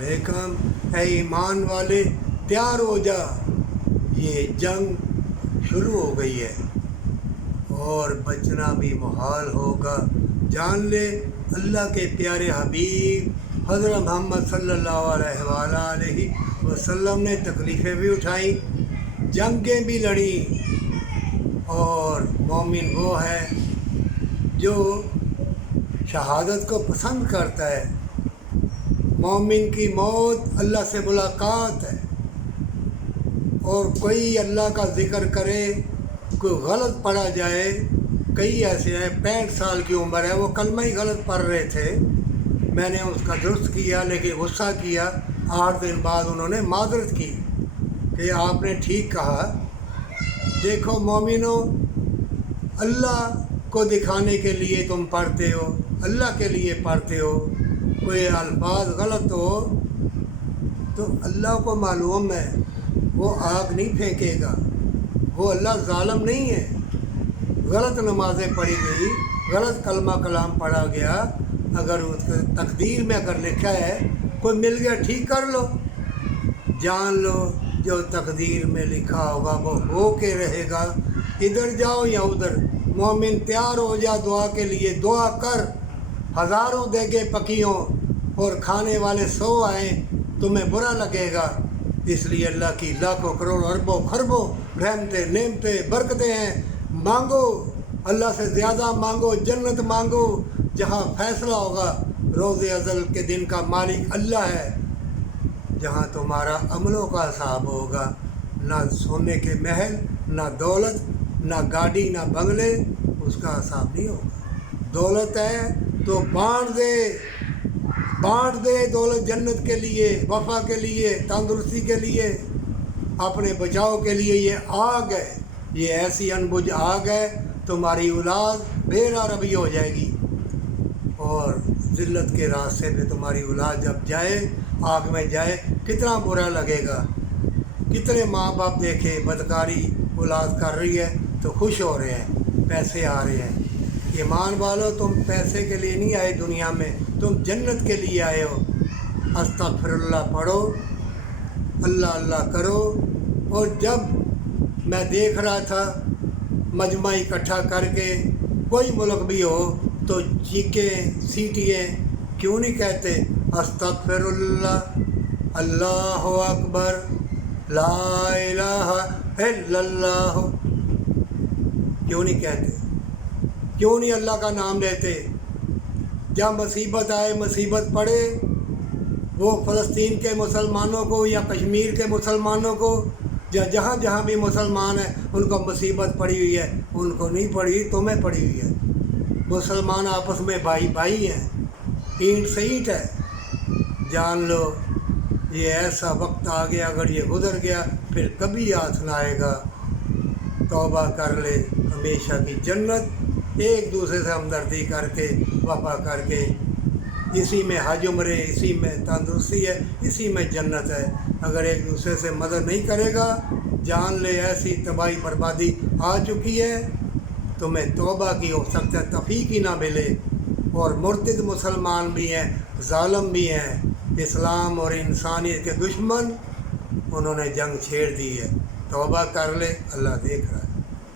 अलैकुम, ऐ ईमान वाले तैयार हो जा, ये जंग शुरू हो गई है और बचना भी मुहाल होगा। जान ले अल्लाह के प्यारे हबीब हज़रत मोहम्मद सल्लल्लाहु अलैहि वसल्लम ने तकलीफ़ें भी उठाई, जंगें भी लड़ी, और मोमिन वो है जो शहादत को पसंद करता है। मोमिन की मौत अल्लाह से मुलाकात है। और कोई अल्लाह का ज़िक्र करे, कोई गलत पढ़ा जाए, कई ऐसे हैं 65 साल की उम्र है, वो कलमा ही गलत पढ़ रहे थे, मैंने उसका दुरुस्त किया, लेकिन गुस्सा किया। 8 दिन बाद उन्होंने माजरत की कि आपने ठीक कहा। देखो मोमिनो, अल्लाह को दिखाने के लिए तुम पढ़ते हो, अल्लाह के लिए पढ़ते हो, कोई अल्फाज गलत हो तो अल्लाह को मालूम है वो आग नहीं फेंकेगा, वो अल्लाह ज़ालिम नहीं है। गलत नमाज़ें पढ़ी गई, गलत कलमा कलाम पढ़ा गया, अगर उसके तकदीर में अगर लिखा है कोई मिल गया ठीक कर लो। जान लो जो तकदीर में लिखा होगा वो हो के रहेगा, इधर जाओ या उधर। मोमिन तैयार हो जा दुआ के लिए, दुआ कर। हज़ारों देगे पकियों और खाने वाले 100 आए, तुम्हें बुरा लगेगा। इसलिए अल्लाह की लाखों करोड़ अरबों खरबों रहमतें नेमतें बरकतें हैं। मांगो, अल्लाह से ज़्यादा मांगो, जन्नत मांगो जहाँ फ़ैसला होगा। रोज़े अज़ल के दिन का मालिक अल्लाह है, जहाँ तुम्हारा अमलों का हिसाब होगा। ना सोने के महल, ना दौलत, ना गाड़ी, ना बंगले, उसका हिसाब नहीं होगा। दौलत है तो बांट दे दौलत जन्नत के लिए, वफा के लिए, तंदुरुस्ती के लिए, अपने बचाव के लिए। ये आग है, ये ऐसी अनबुझ आग है, तुम्हारी औलाद बेरारबी हो जाएगी। और ज़िल्लत के रास्ते पे तुम्हारी औलाद जब जाए, आग में जाए, कितना बुरा लगेगा। कितने माँ बाप देखे बदकारी औलाद कर रही है तो खुश हो रहे हैं, पैसे आ रहे हैं। ईमान वालों, तुम पैसे के लिए नहीं आए दुनिया में, तुम जन्नत के लिए आए हो। अस्तगफिरुल्लाह पढ़ो, अल्लाह अल्लाह करो। और जब मैं देख रहा था मजमा इकट्ठा करके, कोई मुल्क भी हो तो चीखें सीटियाँ क्यों नहीं कहते अस्तगफिरुल्लाह, अल्लाहु अकबर, ला इलाहा इल्लल्लाह, क्यों नहीं कहते? क्यों नहीं अल्लाह का नाम लेते? जब मुसीबत आए, मुसीबत पड़े, वो फ़लस्तीन के मुसलमानों को या कश्मीर के मुसलमानों को, या जहाँ जहाँ भी मुसलमान हैं उनको मुसीबत पड़ी हुई है, उनको नहीं पड़ी, तुम्हें पड़ी हुई है। मुसलमान आपस में भाई भाई हैं, ईंट से ईंट है। जान लो ये ऐसा वक्त आ गया, अगर ये गुजर गया फिर कभी हाथ ना आएगा। तौबा कर ले, हमेशा की जन्नत। एक दूसरे से हमदर्दी करके, वफा करके, इसी में हज उम्रे, इसी में तंदुरुस्ती है, इसी में जन्नत है। अगर एक दूसरे से मदद नहीं करेगा, जान ले ऐसी तबाही बर्बादी आ चुकी है, तुम्हें तौबा की हो सकता है तौफीक ही ना मिले। और मुर्तद मुसलमान भी हैं, ज़ालिम भी हैं, इस्लाम और इंसानियत के दुश्मन, उन्होंने जंग छेड़ दी है। तौबा कर ले, अल्लाह देख रहा है।